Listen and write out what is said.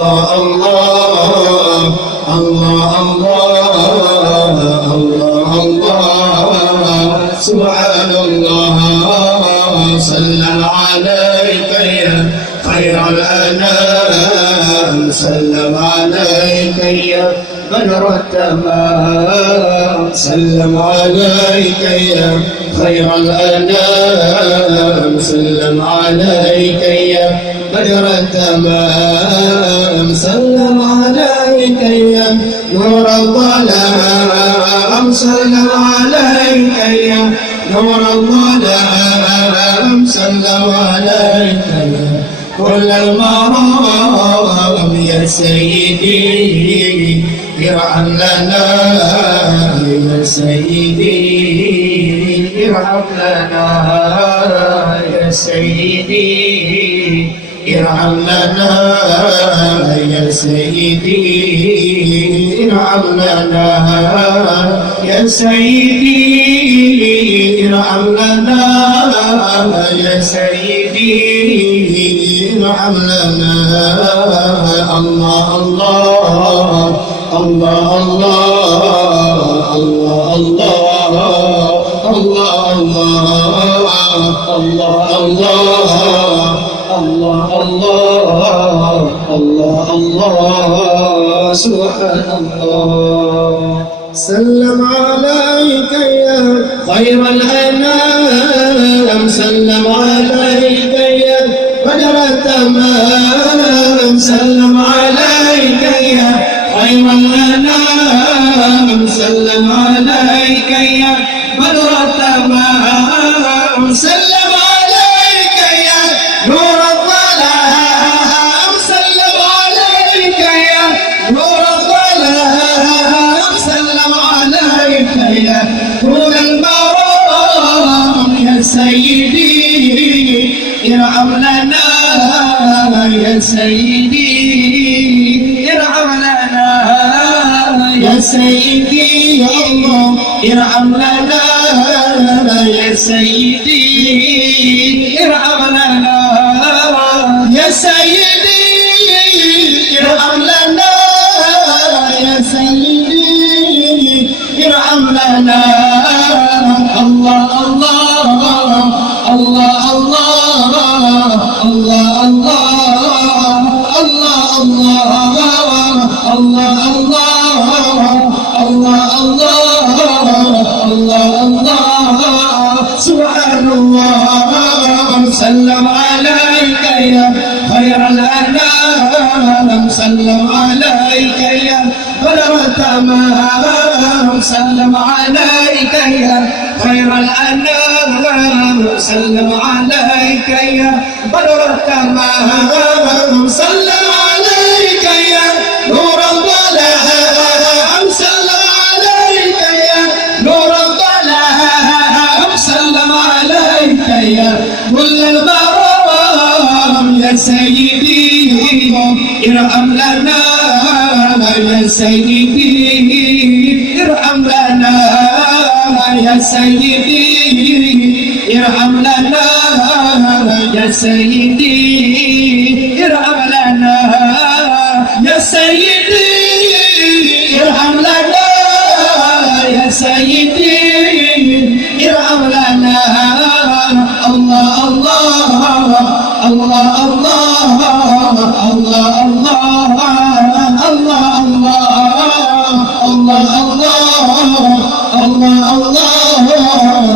الله الله سبحان الله سلم عليك يا خير الأنام سلم عليك يا بدر التمام سلم عليك يا خير الأنام سلم عليك يا بدر التمام سلم عليك يا نور الظلام سلم عليك يا نور الظلام سلم عليك يا كل المرام يا سيدي ارحم لنا يا سيدي ارحم لنا يا سيدي ارحم لنا يا سيدي ارحم لنا يا سيدي ارحم لنا يا سيدي ارحم لنا الله الله الله الله الله الله الله الله الله الله سبحان الله سلم عليك يا خير الأنام سلم عليك يا بدر التمام سلم عليك يا خير الأنام سلم عليك يا بدر التمام سلم عليك يا نور الظلام سلم عليك يا نور الظلام سلم عليك يا طول المرام يا سيدي ارحم لنا يا سيدي ارحم لنا يا سيدي يا الله ارحم لنا يا سيدي ارحم لنا يا سيدي ارحم لنا يا سيدي ارحم لنا الله الله الله الله الله الله الله سبحان الله سلم عليك يا خير الأنام سلم عليك يا بدر التمام سلم عليك يا خير الأنام سلم عليك يا بدر التمام سلم عليك يا نور الظلام سلم عليك يا نور الظلام سلم عليك يا كل المرام يا سيدي ارحم لنا يا سيدي ارحم لنا يا سيدي ارحم لنا يا سيدي ارحم لنا يا سيدي ارحم لنا يا سيدي ارحم لنا الله الله الله الله الله الله الله الله الله